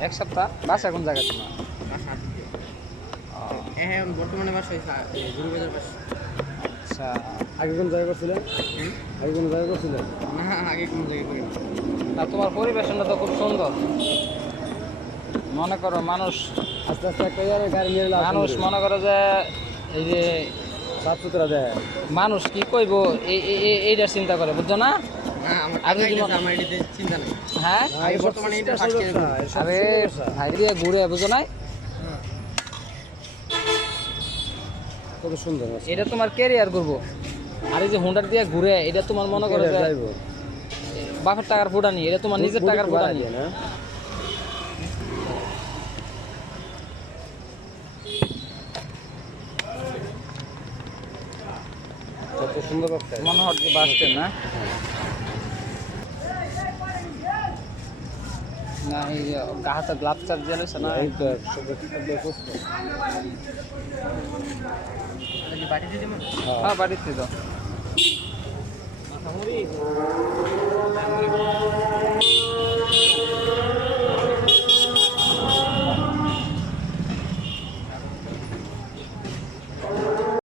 এক সপ্তাহ বাসা কোন জায়গা তোমার? হ্যাঁ বর্তমানে বাসায় জুরুবাজার বাসা। আচ্ছা, আগে কোন জায়গা করছিলেন? আগে কোন জায়গা করছিলেন? না আগে কোনো জায়গায় করি না, তোমার পরিবেশনটা তো খুব সুন্দর। মনে করো মানুষ আস্তে আস্তে একটা ইয়ারে গাড়ি নিয়ে এলে মানুষ মনে করো যে এই যে সাফ সুতরা দেয়। মানুষ কি কইব এইটার চিন্তা করে, বুঝছো না? আমার আগে টাকা জীবন- গেছে, আমার এটাতে চিন্তা নেই। হ্যাঁ, আগে বর্তমানে এটা ফার্স্ট ইয়ারে আরে ভাই দিয়ে ঘুরে, বুঝো নাই? কত সুন্দর এটা তোমার ক্যারিয়ার করবো। আর এই যে হুন্ডার দিয়ে ঘুরে, এটা তোমার মনে করো যে যাইবো বাপের টাকার ফুটানি, এটা তোমার নিজের টাকার ফুটানি। না কত সুন্দর ব্যবসা। মনে হয় যে বাস স্ট্যান্ড না? না, এই যে গাহাতে গ্লাভ চার্জ জ্বালাইছে না? এই তো সব করছে। বাড়ি দিতে মানে হ্যাঁ, বাড়িতে তো।